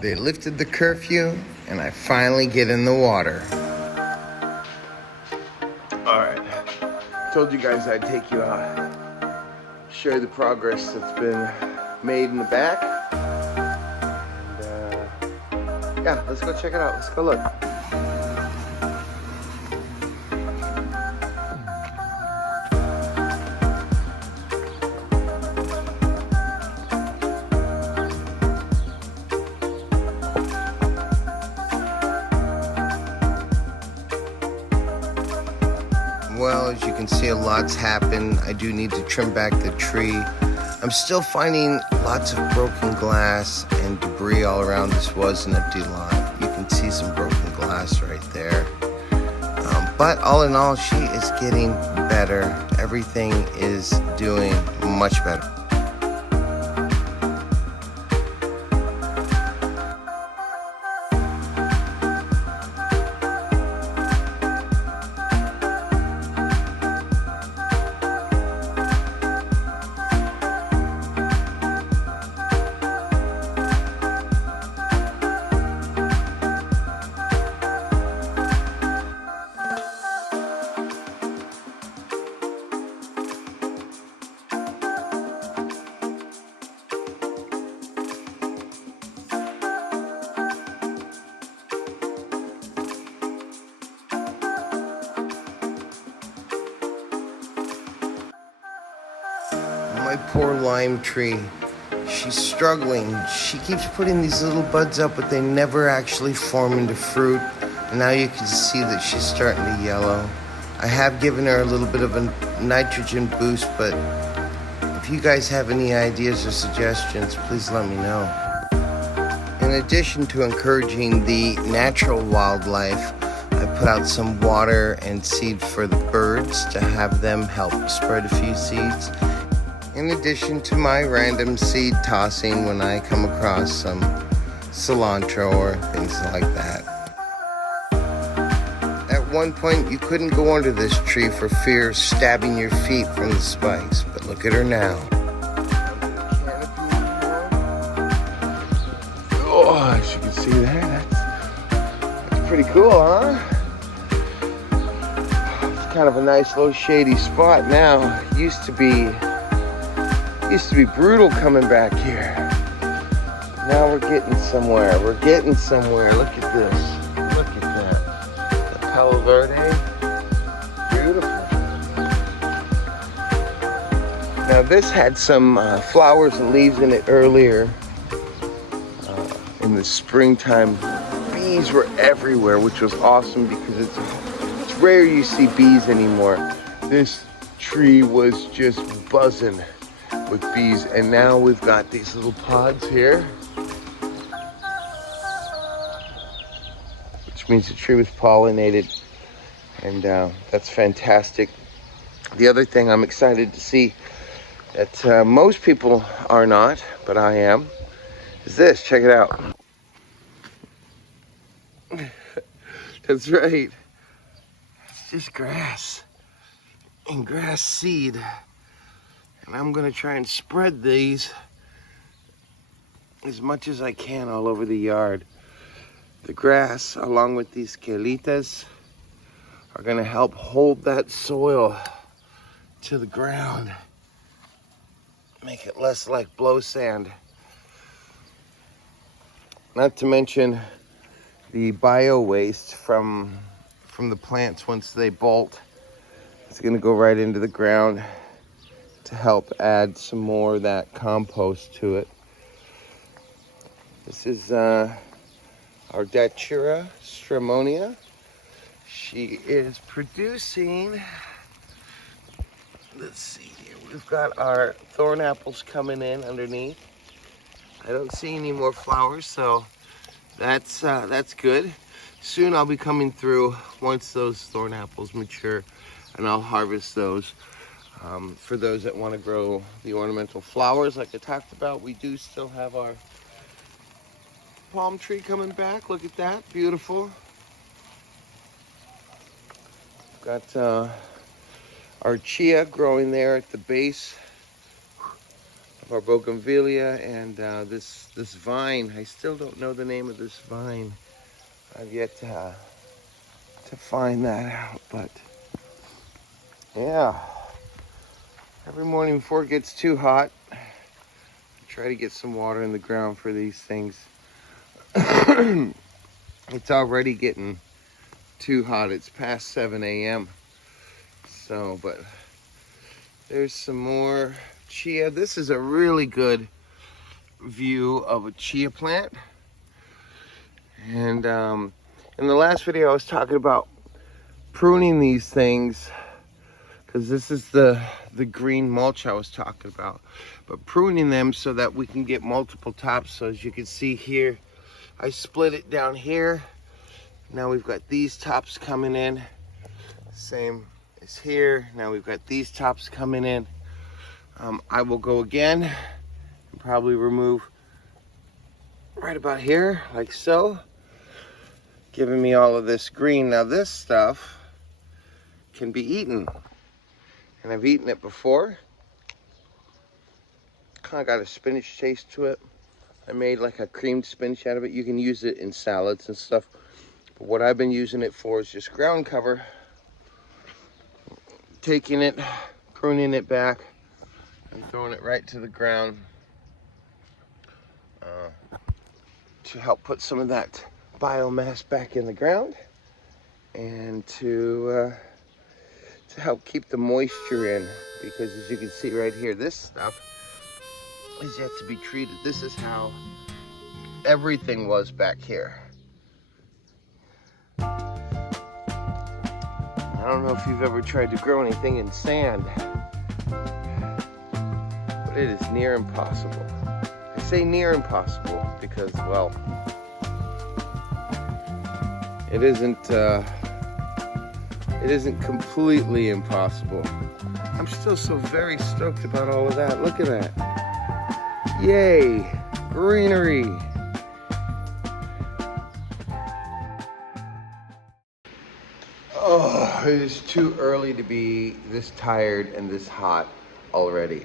They lifted the curfew, and I finally get in the water. All right, told you guys I'd take you out, show you the progress that's been made in the back. And yeah, let's go check it out. Let's go look. Well, as you can see, a lot's happened. I do need to trim back the tree. I'm still finding lots of broken glass and debris all around. This was an empty lot. You can see some broken glass right there. But all in all, she is getting better. Everything is doing much better. My poor lime tree, she's struggling. She keeps putting these little buds up, but they never actually form into fruit. And now you can see that she's starting to yellow. I have given her a little bit of a nitrogen boost, but if you guys have any ideas or suggestions, please let me know. In addition to encouraging the natural wildlife, I put out some water and seed for the birds to have them help spread a few seeds. In addition to my random seed tossing when I come across some cilantro or things like that. At one point, you couldn't go under this tree for fear of stabbing your feet from the spikes, but look at her now. Oh, as you can see there, that's pretty cool, huh? It's kind of a nice little shady spot now. Used to be brutal coming back here. Now we're getting somewhere. We're getting somewhere. Look at this. Look at that. The Palo Verde. Beautiful. Now this had some flowers and leaves in it earlier. In the springtime, bees were everywhere, which was awesome because it's rare you see bees anymore. This tree was just buzzing with bees, and now we've got these little pods here, which means the tree was pollinated, and that's fantastic. The other thing I'm excited to see that most people are not, but I am, is this. Check it out. That's right. It's just grass and grass seed. And I'm gonna try and spread these as much as I can all over the yard. The grass, along with these quelitas, are gonna help hold that soil to the ground. Make it less like blow sand. Not to mention the bio waste from the plants once they bolt. It's gonna go right into the ground to help add some more of that compost to it. This is our Datura Stramonia. She is producing, let's see here, we've got our thorn apples coming in underneath. I don't see any more flowers, so that's good. Soon I'll be coming through once those thorn apples mature, and I'll harvest those. For those that want to grow the ornamental flowers like I talked about, we do still have our palm tree coming back. Look at that, beautiful. Got our chia growing there at the base or bougainvillea, and this vine. I still don't know the name of this vine. I've yet to find that out, but yeah. Every morning before it gets too hot, I try to get some water in the ground for these things. It's already getting too hot. It's past 7 a.m. So, but there's some more chia. This is a really good view of a chia plant. And in the last video I was talking about pruning these things, because this is the green mulch I was talking about, but pruning them so that we can get multiple tops. So as you can see here, I split it down here. Now we've got these tops coming in, same as here. Now we've got these tops coming in. I will go again and probably remove right about here, like so, giving me all of this green. Now this stuff can be eaten, and I've eaten it before. Kind of got a spinach taste to it. I made like a creamed spinach out of it. You can use it in salads and stuff, but what I've been using it for is just ground cover. Taking it, pruning it back, and throwing it right to the ground to help put some of that biomass back in the ground, and to help keep the moisture in, because as you can see right here, this stuff is yet to be treated. This is how everything was back here. I don't know if you've ever tried to grow anything in sand, but it is near impossible. I say near impossible because, well, it isn't completely impossible. I'm still so very stoked about all of that. Look at that. Yay, greenery. Oh, it is too early to be this tired and this hot already.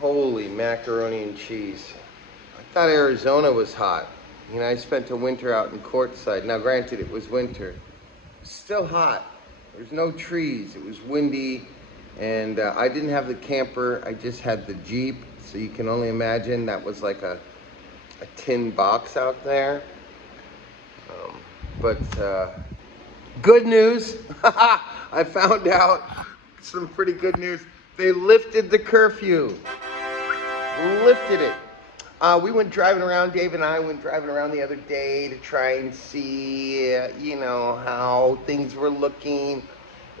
Holy macaroni and cheese. I thought Arizona was hot. You know, I spent a winter out in Quartzsite. Now, granted, it was winter. It's still hot. There's no trees. It was windy. And I didn't have the camper. I just had the Jeep. So you can only imagine that was like a tin box out there. Good news. I found out some pretty good news. They lifted the curfew. Lifted it. We went driving around, Dave and I went driving around the other day to try and see, you know, how things were looking.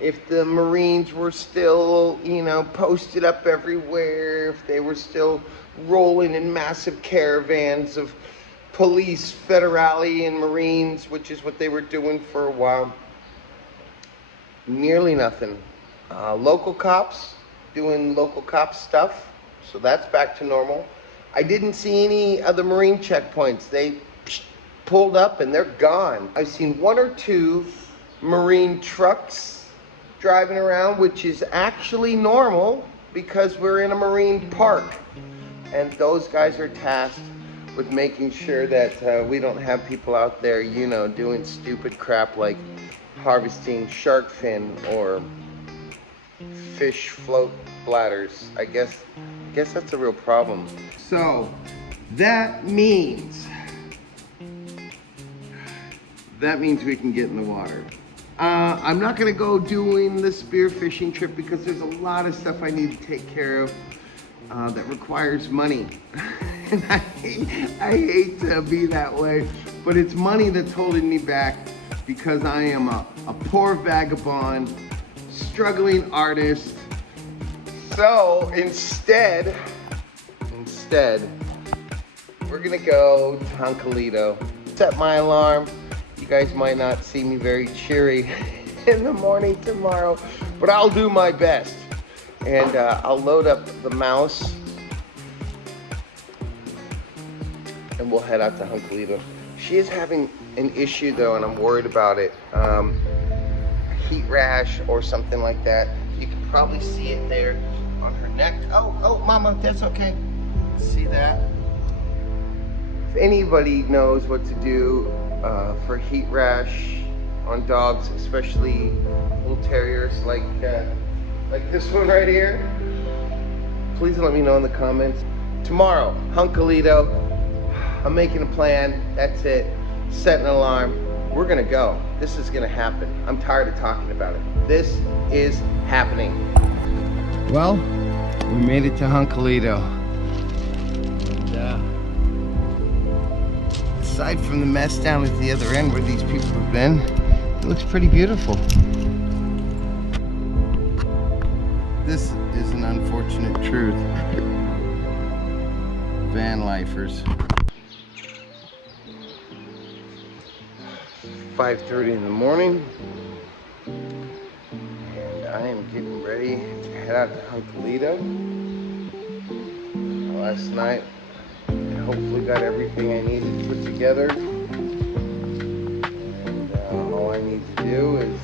If the Marines were still, you know, posted up everywhere. If they were still rolling in massive caravans of police, federale, and Marines, which is what they were doing for a while. Nearly nothing. Local cops doing local cop stuff, so that's back to normal. I didn't see any of the Marine checkpoints. They pulled up and they're gone. I've seen one or two Marine trucks driving around, which is actually normal because we're in a Marine park. And those guys are tasked with making sure that we don't have people out there, you know, doing stupid crap like harvesting shark fin or fish float bladders. I guess that's a real problem. So that means we can get in the water. I'm not gonna go doing the spear fishing trip because there's a lot of stuff I need to take care of that requires money. And I hate to be that way, but it's money that's holding me back because I am a poor vagabond, struggling artist. So instead, we're gonna go to Hunkalito. Set my alarm. You guys might not see me very cheery in the morning tomorrow, but I'll do my best. And I'll load up the mouse and we'll head out to Hunkalito. She is having an issue though, and I'm worried about it. A heat rash or something like that. You can probably see it there on her neck. Oh, mama, that's okay. See that? If anybody knows what to do for heat rash on dogs, especially little terriers like this one right here, please let me know in the comments. Tomorrow, Hunkalito, I'm making a plan. That's it. Set an alarm. We're gonna go. This is gonna happen. I'm tired of talking about it. This is happening. Well, we made it to Hunkalito. And, aside from the mess down at the other end where these people have been, it looks pretty beautiful. This is an unfortunate truth. Van lifers. 5:30 in the morning, and I am getting ready to head out to Hunkalito. Last night, I hopefully got everything I needed put together, and all I need to do is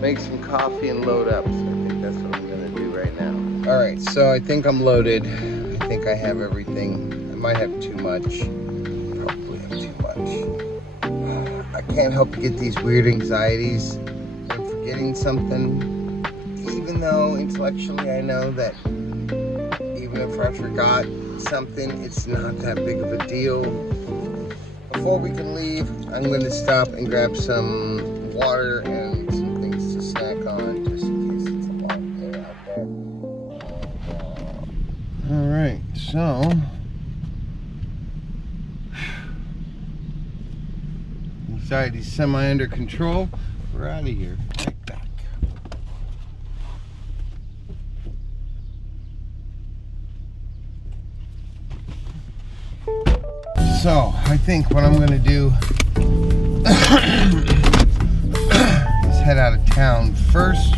make some coffee and load up. So I think that's what I'm gonna do right now. All right, so I think I'm loaded. I think I have everything. I might have too much. Probably have too much. I can't help but get these weird anxieties when forgetting something, even though intellectually I know that even if I forgot something, it's not that big of a deal. Before we can leave, I'm going to stop and grab some water and some things to snack on, just in case it's a long day out there. Alright, so anxiety's semi under control. We're out of here. Right back. So I think what I'm gonna do is head out of town first.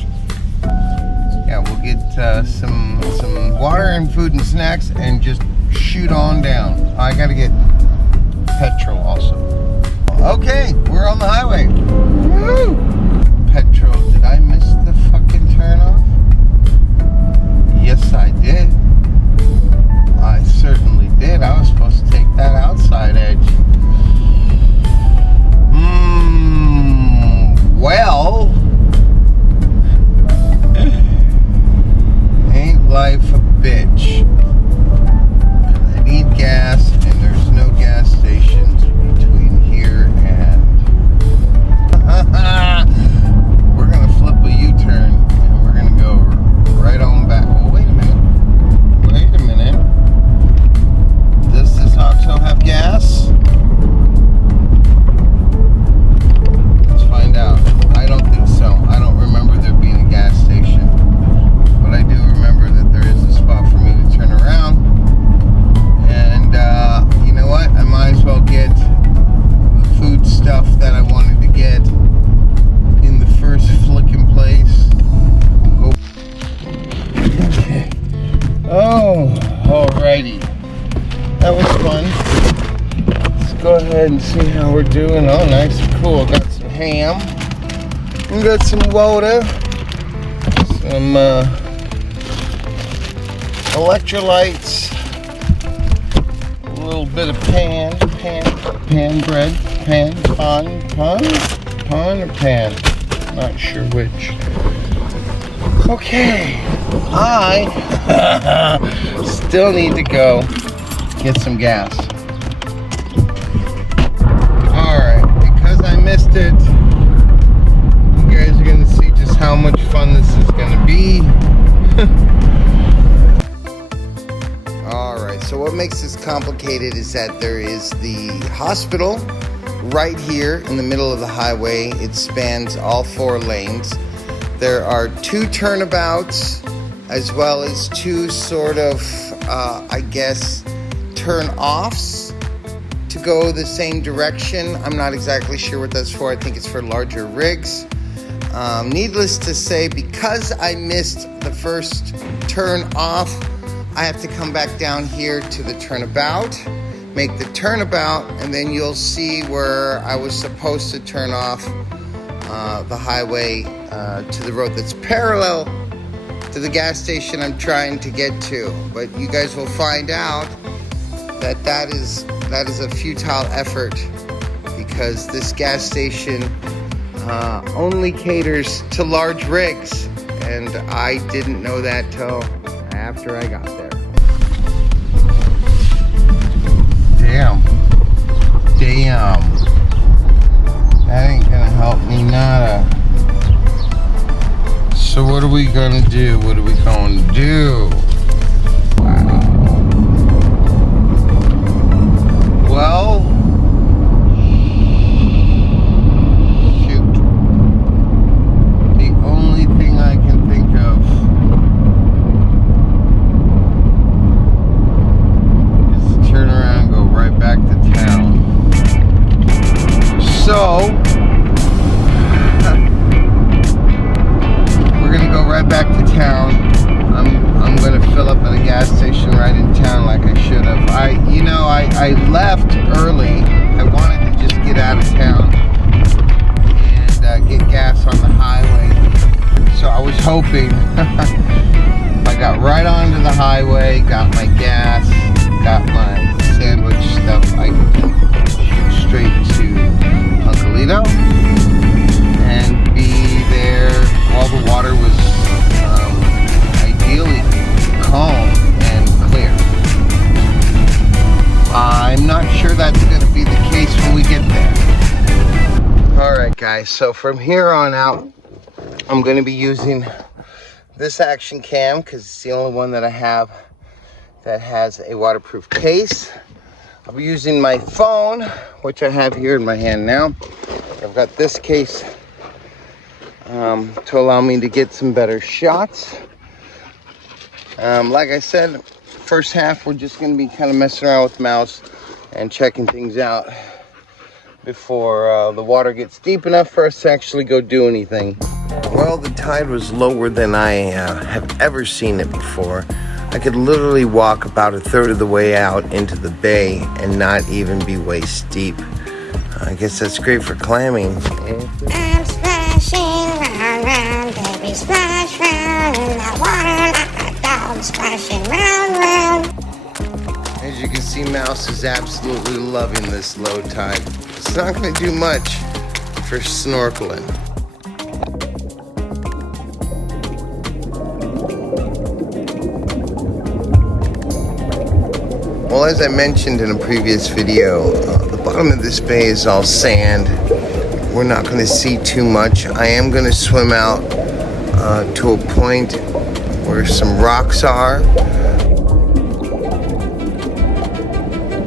Yeah, we'll get some water and food and snacks and just shoot on down. I gotta get petrol also. Okay, we're on the highway. Woo! Petrol, did I miss the fucking turnoff? Yes, I did. I certainly did. I was supposed to take that outside edge. Well, ain't life a bitch? I need gas, and there's no gas stations between here and we're gonna flip a U-turn and we're gonna go right on back. Well, wait a minute. Does this Hostel have gas? Let's find out. I don't think so. I don't remember there being a gas station, but I do remember that there is a spot for me to turn around. And you know what? I might as well get the food stuff that I wanted to get in the first flicking place. Okay. Oh, alrighty. That was fun. Let's go ahead and see how we're doing. Oh, nice and cool. Got some ham. We got some water. Some electrolytes. A little bit of pan bread. Pan or pan? Not sure which. Okay. I still need to go get some gas. Alright, because I missed it, you guys are going to see just how much fun this is going to be. Alright, so what makes this complicated is that there is the hospital right here in the middle of the highway. It spans all 4 lanes. There are 2 turnabouts as well as 2 sort of, I guess, turn-offs to go the same direction. I'm not exactly sure what that's for. I think it's for larger rigs. Needless to say, because I missed the first turn off, I have to come back down here to the turnabout, make the turnabout, and then you'll see where I was supposed to turn off the highway to the road that's parallel to the gas station I'm trying to get to. But you guys will find out that that is a futile effort, because this gas station only caters to large rigs, and I didn't know that till after I got there. Damn. That ain't gonna help me nada. So what are we gonna do? What are we gonna do? Wow. Well, shoot. The only thing I can think of is to turn around and go right back to town. So, we're gonna go right back to town. I'm gonna fill up at a gas station right in town like I should have. I left early. I wanted to just get out of town and get gas on the highway. So I was hoping if I got right onto the highway, got my gas, got my sandwich stuff, I could shoot straight to Hunkalito and be there while the water was ideally calm and clear. I'm not sure that's going to be the case when we get there. Alright guys, so from here on out, I'm going to be using this action cam because it's the only one that I have that has a waterproof case. I'll be using my phone, which I have here in my hand now. I've got this case to allow me to get some better shots. Like I said, first half we're just going to be kind of messing around with the mouse and checking things out before the water gets deep enough for us to actually go do anything. Well, the tide was lower than I have ever seen it before. I could literally walk about a third of the way out into the bay and not even be waist deep. I guess that's great for clamming. I'm splashing round, baby, splash round in the water like a dog splashing round. As you can see, Mouse is absolutely loving this low tide. It's not going to do much for snorkeling. Well, as I mentioned in a previous video, the bottom of this bay is all sand. We're not going to see too much. I am going to swim out to a point where some rocks are.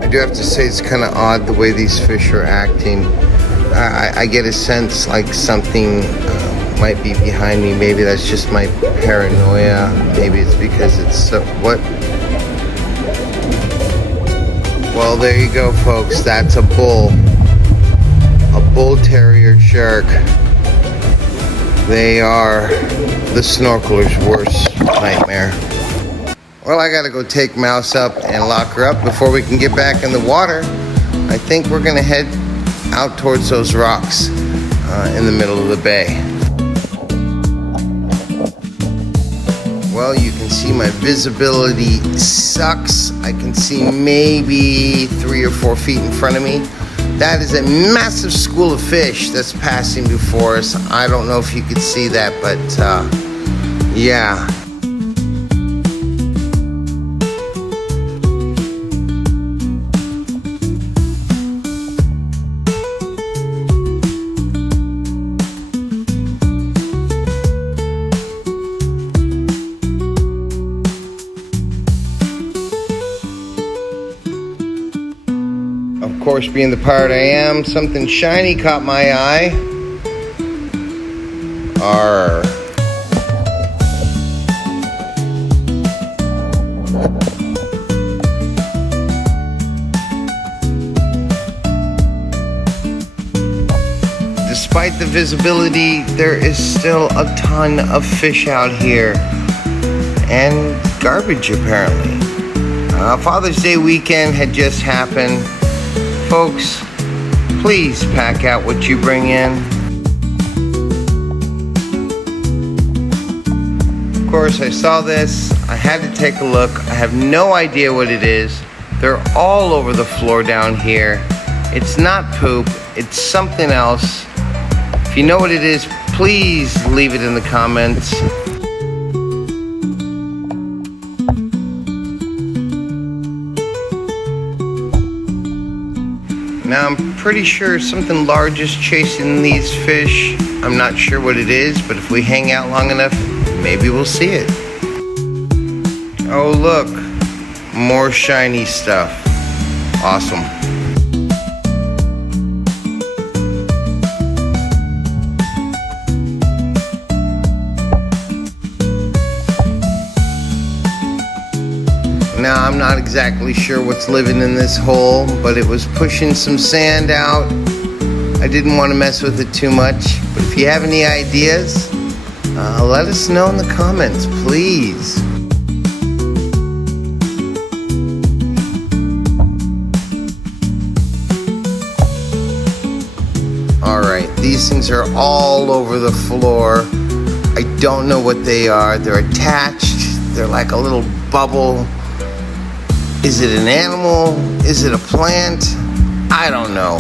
I do have to say it's kind of odd the way these fish are acting. I get a sense like something might be behind me. Maybe that's just my paranoia. Maybe it's because it's so... What? Well, there you go, folks. That's a bull terrier shark. They are the snorkeler's worst nightmare. Well, I gotta go take Mouse up and lock her up before we can get back in the water. I think we're gonna head out towards those rocks in the middle of the bay. Well, you can see my visibility sucks. I can see maybe 3 or 4 feet in front of me. That is a massive school of fish that's passing before us. I don't know if you could see that, but yeah. Of course, being the pirate I am, something shiny caught my eye. Arr. Despite the visibility, there is still a ton of fish out here. And garbage, apparently. Father's Day weekend had just happened. Folks, please pack out what you bring in. Of course, I saw this. I had to take a look. I have no idea what it is. They're all over the floor down here. It's not poop. It's something else. If you know what it is, please leave it in the comments. Now I'm pretty sure something large is chasing these fish. I'm not sure what it is, but if we hang out long enough, maybe we'll see it. Oh look, more shiny stuff. Awesome. Now, I'm not exactly sure what's living in this hole, but it was pushing some sand out. I didn't want to mess with it too much, but if you have any ideas, let us know in the comments, please. Alright, these things are all over the floor. I don't know what they are. They're attached. They're like a little bubble. Is it an animal? Is it a plant? I don't know.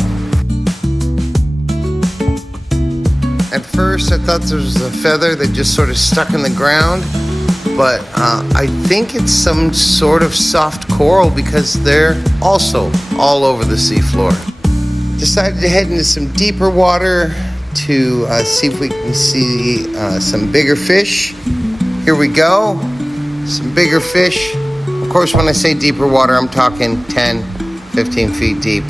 At first I thought there was a feather that just sort of stuck in the ground, but I think it's some sort of soft coral because they're also all over the seafloor. Decided to head into some deeper water to see if we can see some bigger fish. Here we go, some bigger fish. Of course, when I say deeper water, I'm talking 10, 15 feet deep.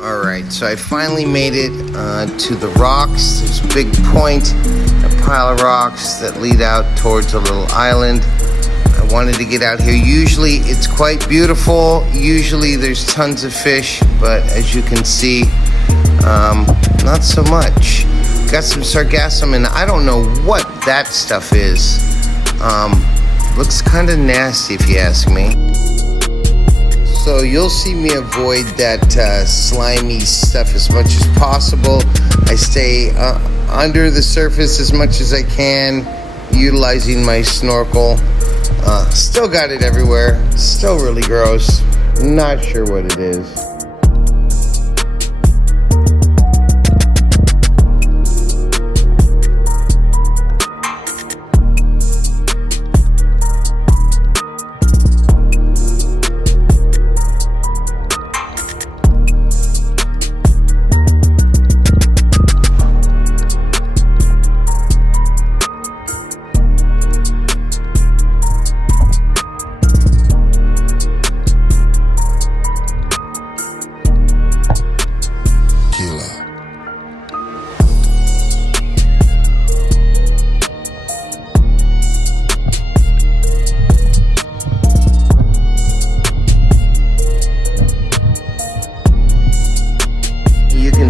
Alright, so I finally made it to the rocks. There's a big point, a pile of rocks that lead out towards a little island. I wanted to get out here. Usually it's quite beautiful. Usually there's tons of fish, but as you can see, not so much. Got some sargassum, and I don't know what that stuff is. Looks kind of nasty if you ask me. So you'll see me avoid that slimy stuff as much as possible. I stay under the surface as much as I can, utilizing my snorkel. Still got it everywhere. Still really gross. Not sure what it is.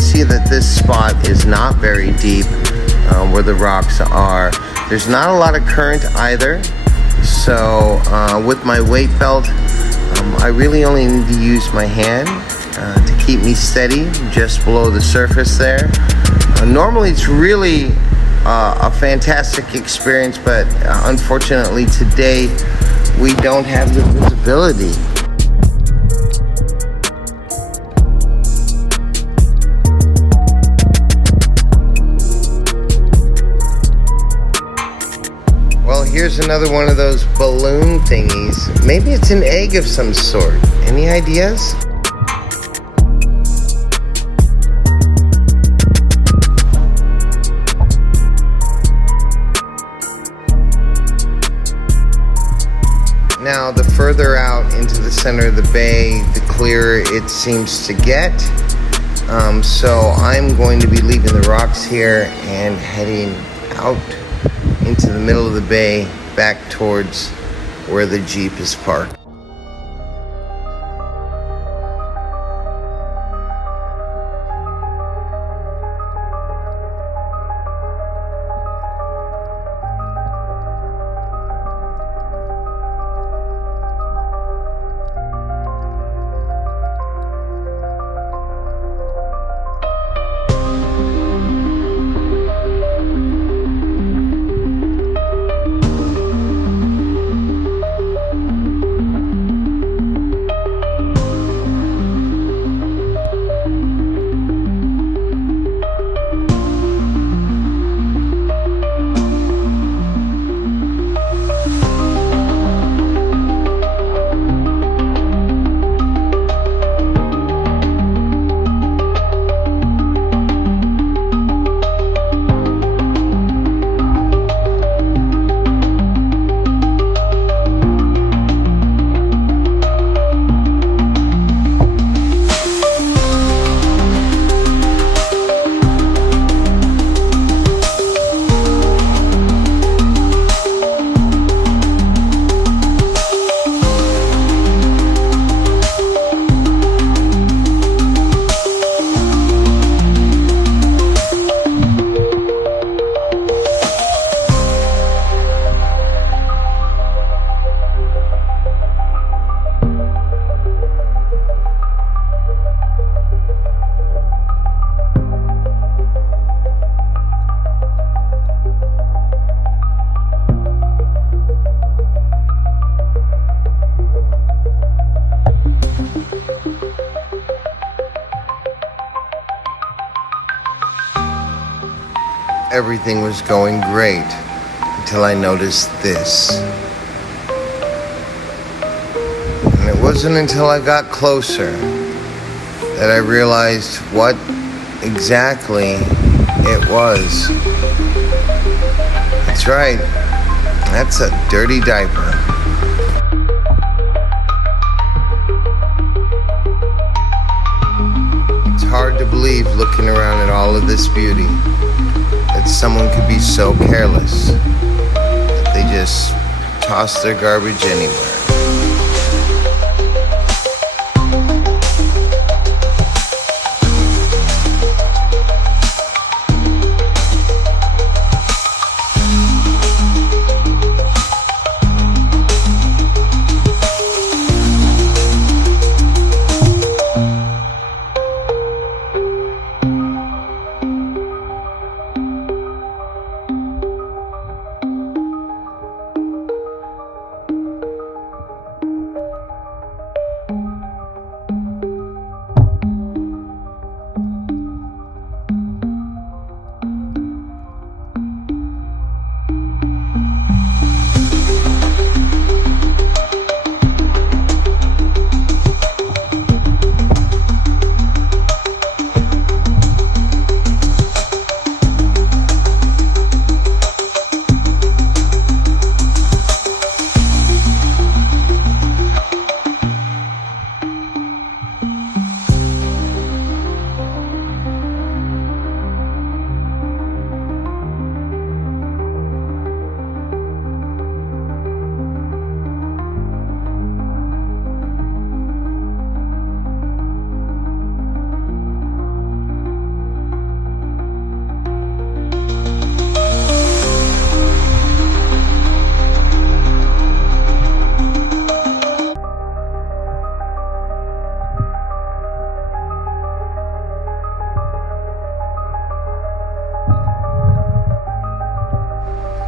See that this spot is not very deep where the rocks are. There's not a lot of current either, so with my weight belt I really only need to use my hand to keep me steady just below the surface there. Normally it's really a fantastic experience, but unfortunately today we don't have the visibility. Here's another one of those balloon thingies. Maybe it's an egg of some sort. Any ideas? Now, the further out into the center of the bay, the clearer it seems to get. So I'm going to be leaving the rocks here and heading out into the middle of the bay, back towards where the Jeep is parked. everything was going great until I noticed this. And it wasn't until I got closer that I realized what exactly it was. That's right. That's a dirty diaper. It's hard to believe, looking around at all of this beauty, that someone could be so careless that they just toss their garbage anywhere.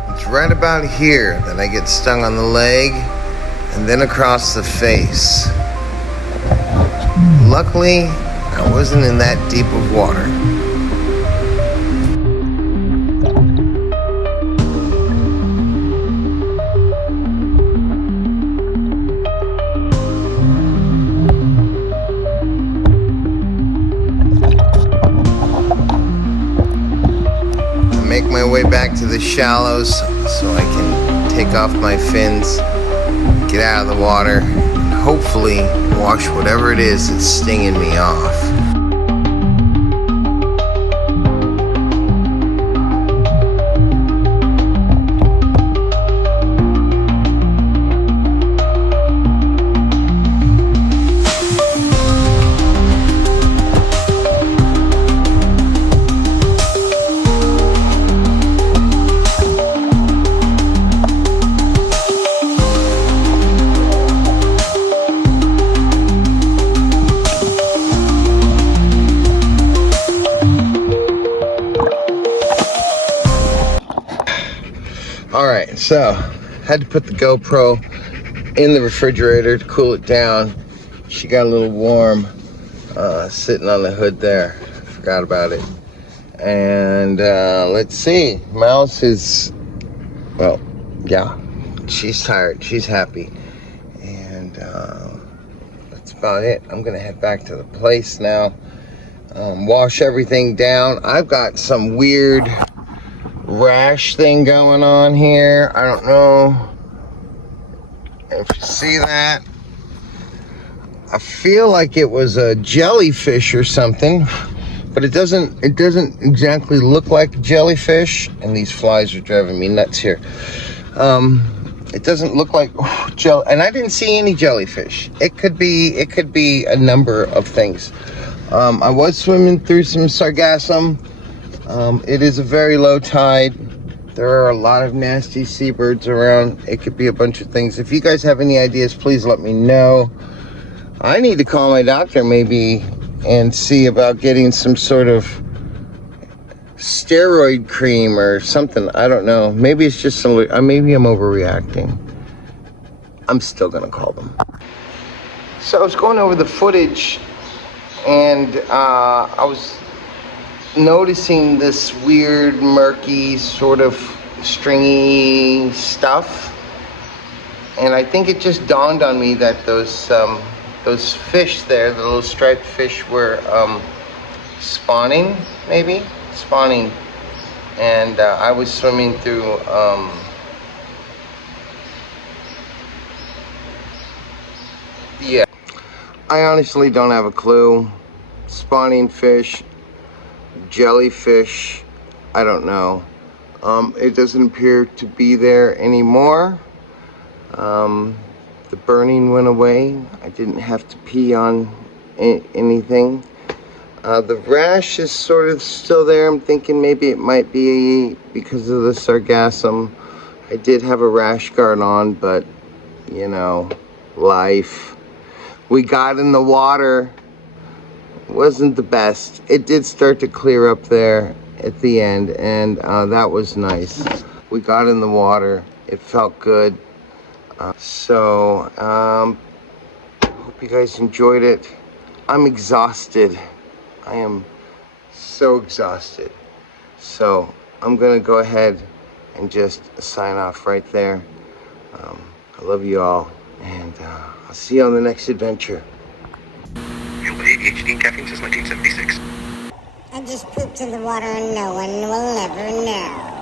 It's right about here that I get stung on the leg and then across the face. Luckily, I wasn't in that deep of water. Make my way back to the shallows so I can take off my fins, get out of the water, and hopefully wash whatever it is that's stinging me off. Alright, so had to put the GoPro in the refrigerator to cool it down. She got a little warm sitting on the hood there. Forgot about it. And let's see. Mouse is, well, yeah, she's tired. She's happy. And that's about it. I'm going to head back to the place now. Wash everything down. I've got some weird rash thing going on here. I don't know if you see that. I feel like it was a jellyfish or something, but it doesn't exactly look like a jellyfish, and these flies are driving me nuts here. It doesn't look like jelly, and I didn't see any jellyfish. It could be a number of things. I was swimming through some sargassum. It is a very low tide. There are a lot of nasty seabirds around. It could be a bunch of things. If you guys have any ideas, please let me know. I need to call my doctor maybe and see about getting some sort of steroid cream or something. I don't know. Maybe it's just maybe I'm overreacting. I'm still gonna call them. So I was going over the footage, and I was noticing this weird, murky, sort of stringy stuff. And I think it just dawned on me that those fish there, the little striped fish, were spawning, maybe? Spawning. And I was swimming through yeah. I honestly don't have a clue. Spawning fish, jellyfish, I don't know. It doesn't appear to be there anymore. The burning went away. I didn't have to pee on anything. The rash is sort of still there. I'm thinking maybe it might be because of the sargassum. I did have a rash guard on, but you know, life. We got in the water. Wasn't the best. It did start to clear up there at the end, and that was nice. We got in the water. It felt good. Hope you guys enjoyed it. I'm exhausted. I am so exhausted. So I'm gonna go ahead and just sign off right there. I love you all, and I'll see you on the next adventure. Fueled by ADHD and caffeine since 1976. I just pooped in the water and no one will ever know.